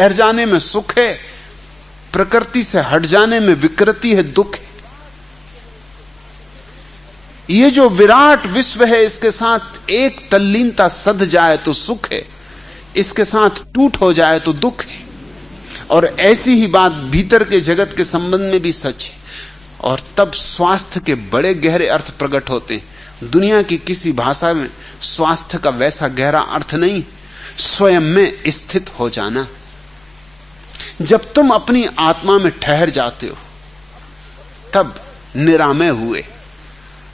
ठहर जाने में सुख है, प्रकृति से हट जाने में विकृति है, दुख है। ये जो विराट विश्व है, इसके साथ एक तल्लीनता सध जाए तो सुख है, इसके साथ टूट हो जाए तो दुख है। और ऐसी ही बात भीतर के जगत के संबंध में भी सच है। और तब स्वास्थ्य के बड़े गहरे अर्थ प्रकट होते हैं। दुनिया की किसी भाषा में स्वास्थ्य का वैसा गहरा अर्थ नहीं। स्वयं में स्थित हो जाना। जब तुम अपनी आत्मा में ठहर जाते हो तब निरामय हुए।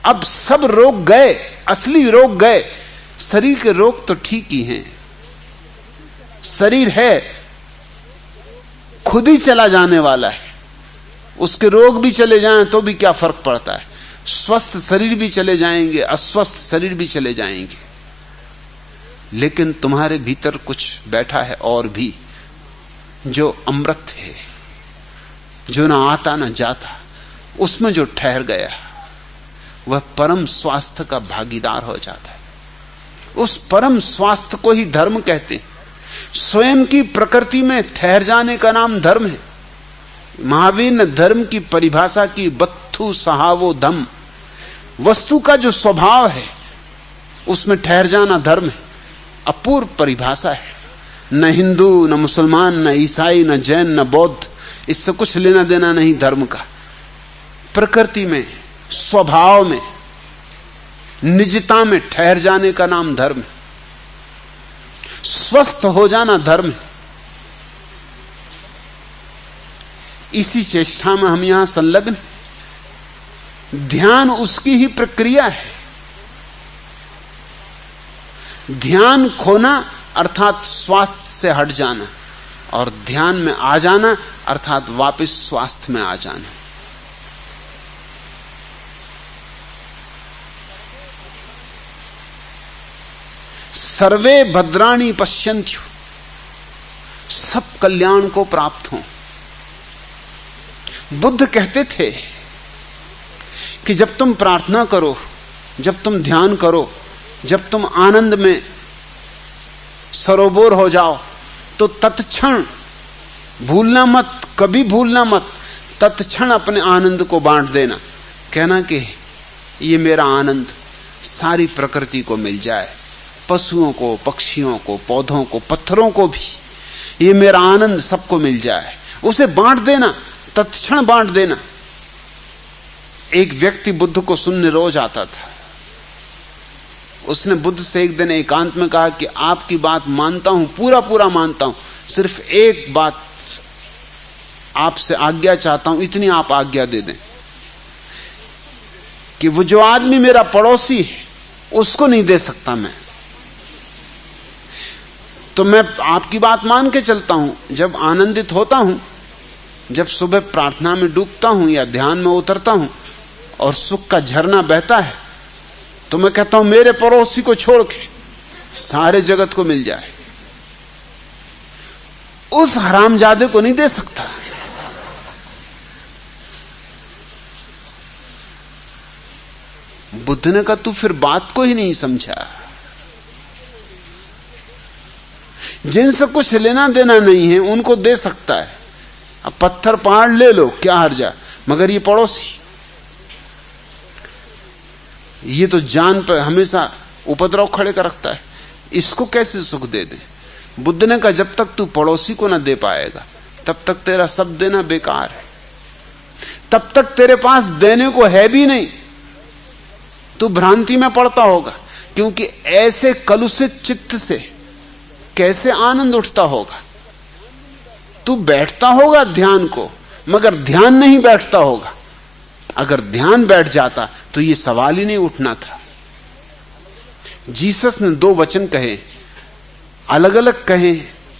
अब सब रोग गए, असली रोग गए। शरीर के रोग तो ठीक ही हैं। शरीर है, खुद ही चला जाने वाला है। उसके रोग भी चले जाएं तो भी क्या फर्क पड़ता है। स्वस्थ शरीर भी चले जाएंगे, अस्वस्थ शरीर भी चले जाएंगे। लेकिन तुम्हारे भीतर कुछ बैठा है और भी, जो अमृत है, जो ना आता ना जाता। उसमें जो ठहर गया वह परम स्वास्थ्य का भागीदार हो जाता है। उस परम स्वास्थ्य को ही धर्म कहते हैं। स्वयं की प्रकृति में ठहर जाने का नाम धर्म है। महावीर ने धर्म की परिभाषा की बत्थु सहावो धम। वस्तु का जो स्वभाव है उसमें ठहर जाना धर्म है। अपूर्व परिभाषा है। न हिंदू, न मुसलमान, न ईसाई, न जैन, न बौद्ध, इससे कुछ लेना देना नहीं धर्म का। प्रकृति में, स्वभाव में, निजता में ठहर जाने का नाम धर्म है। स्वस्थ हो जाना धर्म है। इसी चेष्टा में हम यहां संलग्न। ध्यान उसकी ही प्रक्रिया है। ध्यान खोना अर्थात स्वास्थ्य से हट जाना, और ध्यान में आ जाना अर्थात वापस स्वास्थ्य में आ जाना। सर्वे भद्राणि पश्यन्त्यु, सब कल्याण को प्राप्त हो। बुद्ध कहते थे कि जब तुम प्रार्थना करो, जब तुम ध्यान करो, जब तुम आनंद में सरोबोर हो जाओ तो तत्क्षण भूलना मत, कभी भूलना मत, तत्क्षण अपने आनंद को बांट देना। कहना कि ये मेरा आनंद सारी प्रकृति को मिल जाए, पशुओं को, पक्षियों को, पौधों को, पत्थरों को भी ये मेरा आनंद सबको मिल जाए। उसे बांट देना, तत्क्षण बांट देना। एक व्यक्ति बुद्ध को सुनने रोज आता था। उसने बुद्ध से एक दिन एकांत में कहा कि आपकी बात मानता हूं, पूरा पूरा मानता हूं, सिर्फ एक बात आपसे आज्ञा चाहता हूं, इतनी आप आज्ञा दे दें कि वो जो आदमी मेरा पड़ोसी है उसको नहीं दे सकता मैं, तो मैं आपकी बात मान के चलता हूं। जब आनंदित होता हूं, जब सुबह प्रार्थना में डूबता हूं या ध्यान में उतरता हूं और सुख का झरना बहता है, तो मैं कहता हूं मेरे पड़ोसी को छोड़ के सारे जगत को मिल जाए। उस हरामजादे को नहीं दे सकता। बुद्ध ने कहा तू फिर बात को ही नहीं समझा। जिनसे कुछ लेना देना नहीं है उनको दे सकता है। अब पत्थर पहाड़ ले लो, क्या हर्जा, मगर ये पड़ोसी, ये तो जान पर हमेशा उपद्रव खड़े कर रखता है, इसको कैसे सुख दे दे। बुद्ध ने कहा जब तक तू पड़ोसी को ना दे पाएगा तब तक तेरा सब देना बेकार है, तब तक तेरे पास देने को है भी नहीं। तू भ्रांति में पड़ता होगा, क्योंकि ऐसे कलुषित चित्त से कैसे आनंद उठता होगा। तू बैठता होगा ध्यान को, मगर ध्यान नहीं बैठता होगा। अगर ध्यान बैठ जाता तो ये सवाल ही नहीं उठना था। जीसस ने दो वचन कहे, अलग अलग कहे।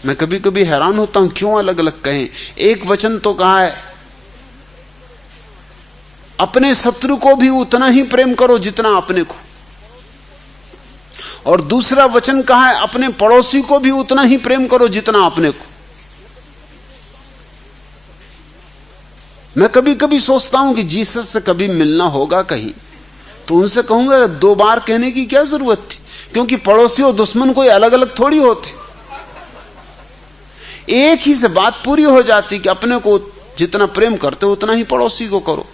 मैं कभी कभी हैरान होता हूं क्यों अलग अलग कहे। एक वचन तो कहा है अपने शत्रु को भी उतना ही प्रेम करो जितना अपने को, और दूसरा वचन कहा है अपने पड़ोसी को भी उतना ही प्रेम करो जितना अपने को। मैं कभी कभी सोचता हूं कि जीसस से कभी मिलना होगा कहीं तो उनसे कहूंगा दो बार कहने की क्या जरूरत थी, क्योंकि पड़ोसी और दुश्मन कोई अलग अलग थोड़ी होते। एक ही से बात पूरी हो जाती कि अपने को जितना प्रेम करते हो उतना ही पड़ोसी को करो।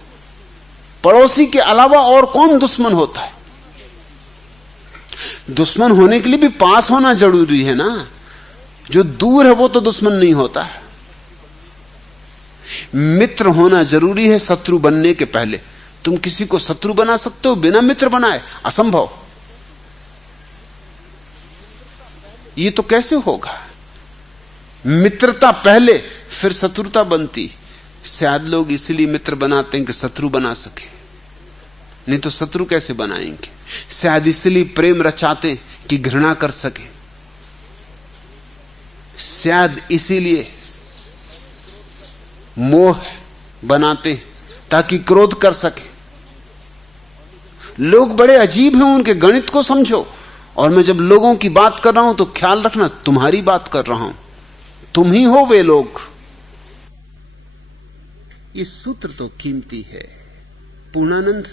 पड़ोसी के अलावा और कौन दुश्मन होता है? दुश्मन होने के लिए भी पास होना जरूरी है ना। जो दूर है वो तो दुश्मन नहीं होता है। मित्र होना जरूरी है शत्रु बनने के पहले। तुम किसी को शत्रु बना सकते हो बिना मित्र बनाए? असंभव। ये तो कैसे होगा? मित्रता पहले, फिर शत्रुता बनती। शायद लोग इसलिए मित्र बनाते हैं कि शत्रु बना सके, नहीं तो शत्रु कैसे बनाएंगे। शायद इसलिए प्रेम रचाते हैं कि घृणा कर सके। शायद इसीलिए मोह बनाते हैं ताकि क्रोध कर सके। लोग बड़े अजीब हैं, उनके गणित को समझो। और मैं जब लोगों की बात कर रहा हूं तो ख्याल रखना, तुम्हारी बात कर रहा हूं, तुम ही हो वे लोग। ये सूत्र तो कीमती है पूर्णानंद,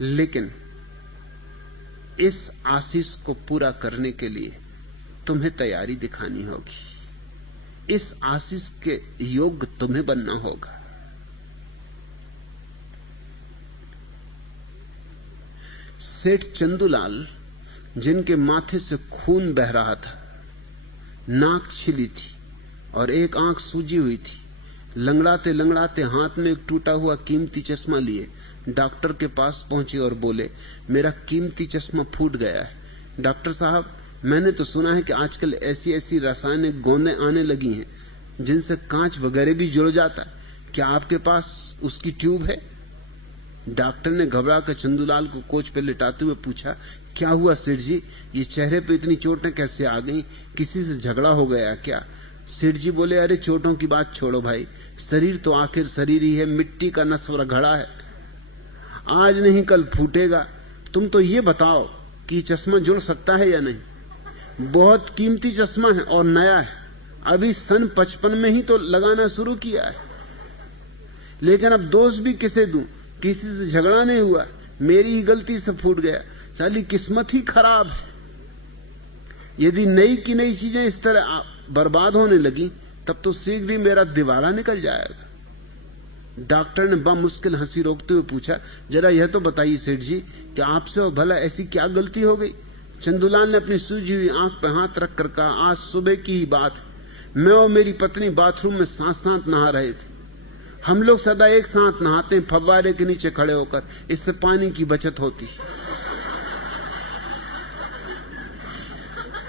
लेकिन इस आशीष को पूरा करने के लिए तुम्हें तैयारी दिखानी होगी। इस आशीष के योग्य तुम्हें बनना होगा। सेठ चंदूलाल, जिनके माथे से खून बह रहा था, नाक छिली थी और एक आंख सूजी हुई थी, लंगड़ाते लंगड़ाते हाथ में एक टूटा हुआ कीमती चश्मा लिए डॉक्टर के पास पहुंचे और बोले, मेरा कीमती चश्मा फूट गया है। डॉक्टर साहब, मैंने तो सुना है कि आजकल ऐसी ऐसी रासायनिक गोंदें आने लगी हैं जिनसे कांच वगैरह भी जुड़ जाता है, क्या आपके पास उसकी ट्यूब है? डॉक्टर ने घबरा कर चंदूलाल को कोच पे लिटाते हुए पूछा, क्या हुआ सेठ जी, ये चेहरे पे इतनी चोटें कैसे आ गई? किसी से झगड़ा हो गया क्या? सेठ जी बोले, अरे चोटों की बात छोड़ो भाई, शरीर तो आखिर शरीर ही है, मिट्टी का नस्वर घड़ा है, आज नहीं कल फूटेगा। तुम तो ये बताओ कि चश्मा जुड़ सकता है या नहीं? बहुत कीमती चश्मा है और नया है, अभी सन 55 में ही तो लगाना शुरू किया है। लेकिन अब दोष भी किसे दूं? किसी से झगड़ा नहीं हुआ, मेरी ही गलती से फूट गया। साली किस्मत ही खराब है। यदि नई की नई चीजें इस तरह बर्बाद होने लगी तब तो शीघ्र ही मेरा दिवाला निकल जाएगा। डॉक्टर ने बामुश्किल हंसी रोकते हुए पूछा, जरा यह तो बताइए सेठ जी कि आपसे और भला ऐसी क्या गलती हो गई? चंदूलाल ने अपनी सूजी हुई आंख पर हाथ रखकर कहा, आज सुबह की ही बात है, मैं और मेरी पत्नी बाथरूम में साथ साथ नहा रहे थे। हम लोग सदा एक साथ नहाते हैं, फव्वारे के नीचे खड़े होकर, इससे पानी की बचत होती।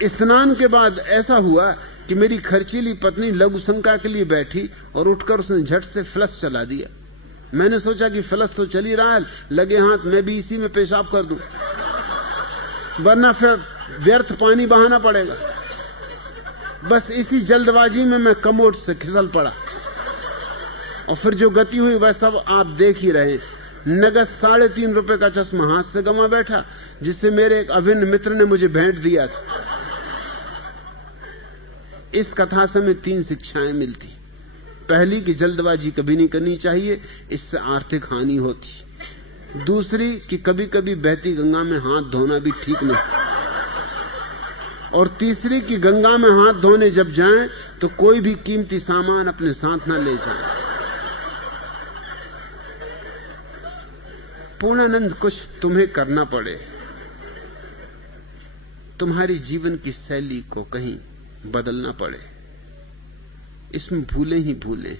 स्नान के बाद ऐसा हुआ कि मेरी खर्चीली पत्नी लघु शंका के लिए बैठी और उठकर उसने झट से फ्लश चला दिया। मैंने सोचा कि फ्लश तो चल ही रहा है, लगे हाथ मैं भी इसी में पेशाब कर दूं, वरना फिर व्यर्थ पानी बहाना पड़ेगा। बस इसी जल्दबाजी में मैं कमोड से खिसल पड़ा और फिर जो गति हुई वह सब आप देख ही रहे। नगद 3.5 रुपए का चश्मा हाथ से गंवा बैठा, जिससे मेरे एक अभिन्न मित्र ने मुझे भेंट दिया था। इस कथा से हमें 3 शिक्षाएं मिलती। पहली कि जल्दबाजी कभी नहीं करनी चाहिए, इससे आर्थिक हानि होती। दूसरी कि कभी कभी बहती गंगा में हाथ धोना भी ठीक नहीं। और तीसरी कि गंगा में हाथ धोने जब जाएं तो कोई भी कीमती सामान अपने साथ न ले जाएं। पूर्णानंद, कुछ तुम्हें करना पड़े, तुम्हारी जीवन की शैली को कहीं बदलना पड़े। इसमें भूले ही भूले,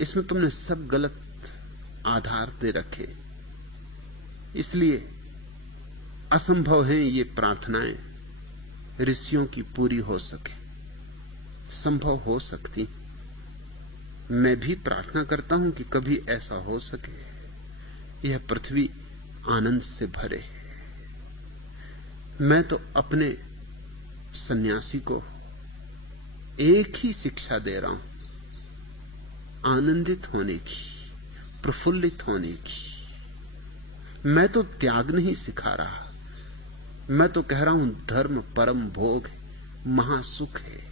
इसमें तुमने सब गलत आधार दे रखे, इसलिए असंभव है ये प्रार्थनाएं ऋषियों की पूरी हो सके। संभव हो सकती, मैं भी प्रार्थना करता हूं कि कभी ऐसा हो सके, यह पृथ्वी आनंद से भरे। मैं तो अपने सन्यासी को एक ही शिक्षा दे रहा हूं, आनंदित होने की, प्रफुल्लित होने की। मैं तो त्याग नहीं सिखा रहा, मैं तो कह रहा हूं धर्म परम भोग है, महासुख है।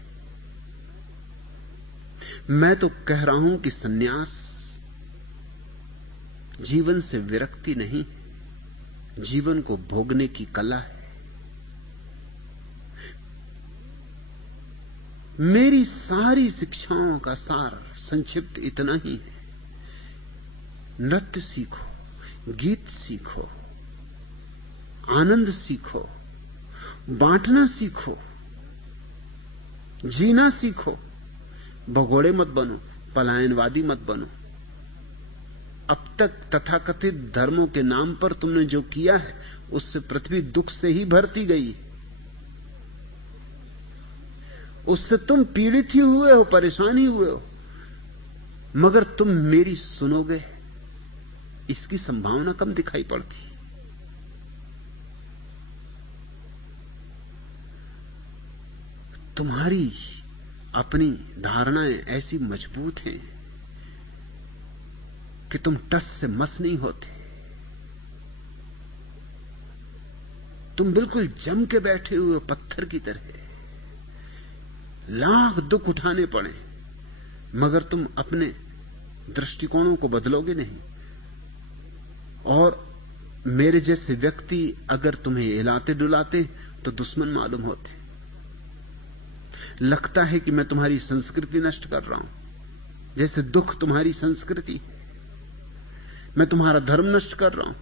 मैं तो कह रहा हूं कि सन्यास जीवन से विरक्ति नहीं, जीवन को भोगने की कला है। मेरी सारी शिक्षाओं का सार संक्षिप्त इतना ही है। नृत्य सीखो, गीत सीखो, आनंद सीखो, बांटना सीखो, जीना सीखो। भगोड़े मत बनो, पलायनवादी मत बनो। अब तक तथाकथित धर्मों के नाम पर तुमने जो किया है उससे पृथ्वी दुख से ही भरती गई। उससे तुम पीड़ित ही हुए हो, परेशान ही हुए हो, मगर तुम मेरी सुनोगे इसकी संभावना कम दिखाई पड़ती। तुम्हारी अपनी धारणाएं ऐसी मजबूत हैं कि तुम टस से मस नहीं होते। तुम बिल्कुल जम के बैठे हुए पत्थर की तरह। लाख दुख उठाने पड़े मगर तुम अपने दृष्टिकोणों को बदलोगे नहीं। और मेरे जैसे व्यक्ति अगर तुम्हें हिलाते डुलाते तो दुश्मन मालूम होते। लगता है कि मैं तुम्हारी संस्कृति नष्ट कर रहा हूं, जैसे दुख तुम्हारी संस्कृति। मैं तुम्हारा धर्म नष्ट कर रहा हूं,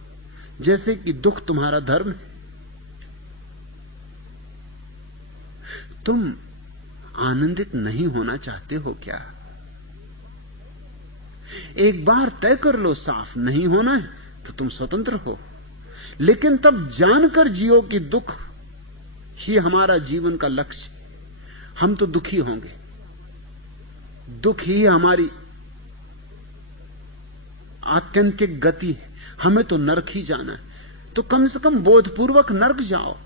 जैसे कि दुख तुम्हारा धर्म है। तुम आनंदित नहीं होना चाहते हो क्या? एक बार तय कर लो साफ, नहीं होना है तो तुम स्वतंत्र हो, लेकिन तब जानकर जियो कि दुख ही हमारा जीवन का लक्ष्य। हम तो दुखी होंगे, दुख ही हमारी आत्यंतिक गति है। हमें तो नरक ही जाना है, तो कम से कम बोधपूर्वक नरक जाओ।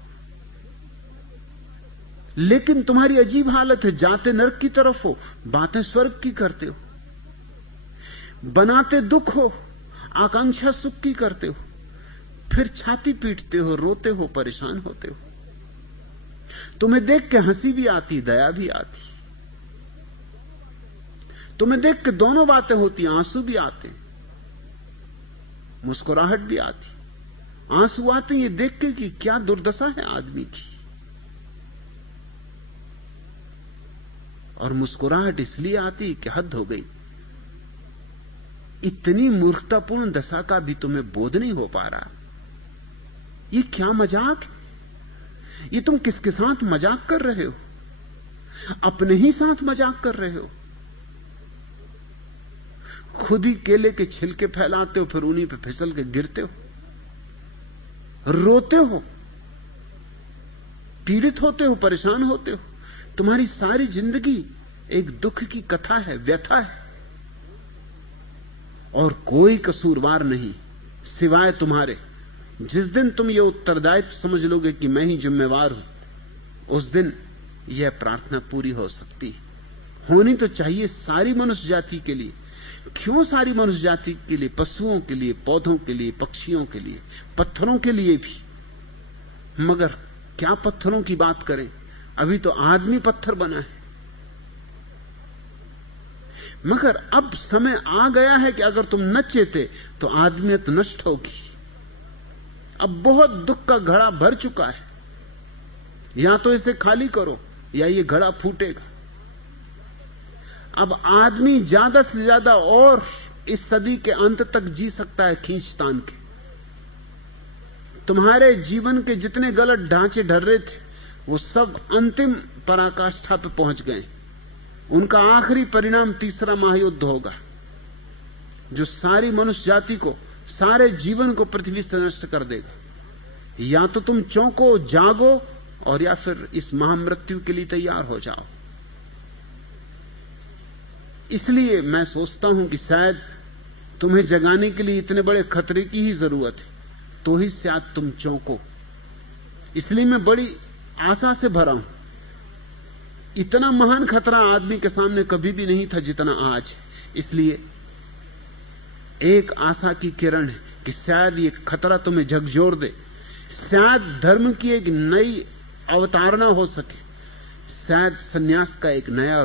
लेकिन तुम्हारी अजीब हालत है, जाते नरक की तरफ हो, बातें स्वर्ग की करते हो, बनाते दुख हो, आकांक्षा सुख की करते हो, फिर छाती पीटते हो, रोते हो, परेशान होते हो। तुम्हें देख के हंसी भी आती, दया भी आती। तुम्हें देख के दोनों बातें होती, आंसू भी आते, मुस्कुराहट भी आती। आंसू आते ये देख के कि क्या दुर्दशा है आदमी की, और मुस्कुराहट इसलिए आती कि हद हो गई। इतनी मूर्खतापूर्ण दशा का भी तुम्हें बोध नहीं हो पा रहा। ये क्या मजाक है? ये तुम किसके साथ मजाक कर रहे हो? अपने ही साथ मजाक कर रहे हो। खुद ही केले के छिलके फैलाते हो, फिर उन्हीं पे फिसल के गिरते हो, रोते हो, पीड़ित होते हो, परेशान होते हो। तुम्हारी सारी जिंदगी एक दुख की कथा है, व्यथा है, और कोई कसूरवार नहीं सिवाय तुम्हारे। जिस दिन तुम ये उत्तरदायित्व समझ लोगे कि मैं ही जिम्मेवार हूं, उस दिन यह प्रार्थना पूरी हो सकती है। होनी तो चाहिए सारी मनुष्य जाति के लिए। क्यों सारी मनुष्य जाति के लिए? पशुओं के लिए, पौधों के लिए, पक्षियों के लिए, पत्थरों के लिए भी। मगर क्या पत्थरों की बात करें, अभी तो आदमी पत्थर बना है। मगर अब समय आ गया है कि अगर तुम न चेते तो आदमियत नष्ट होगी। अब बहुत दुख का घड़ा भर चुका है, या तो इसे खाली करो या ये घड़ा फूटेगा। अब आदमी ज्यादा से ज्यादा और इस सदी के अंत तक जी सकता है खींचतान के। तुम्हारे जीवन के जितने गलत ढांचे ढल रहे थे वो सब अंतिम पराकाष्ठा पे पहुंच गए। उनका आखिरी परिणाम तीसरा महायुद्ध होगा, जो सारी मनुष्य जाति को, सारे जीवन को पृथ्वी से नष्ट कर देगा। या तो तुम चौंको, जागो, और या फिर इस महामृत्यु के लिए तैयार हो जाओ। इसलिए मैं सोचता हूं कि शायद तुम्हें जगाने के लिए इतने बड़े खतरे की ही जरूरत है, तो ही शायद तुम चौंको। इसलिए मैं बड़ी आशा से भरा हूं। इतना महान खतरा आदमी के सामने कभी भी नहीं था जितना आज है। इसलिए एक आशा की किरण है कि शायद ये खतरा तुम्हें झकझोर दे, शायद धर्म की एक नई अवतारणा हो सके, शायद सन्यास का एक नया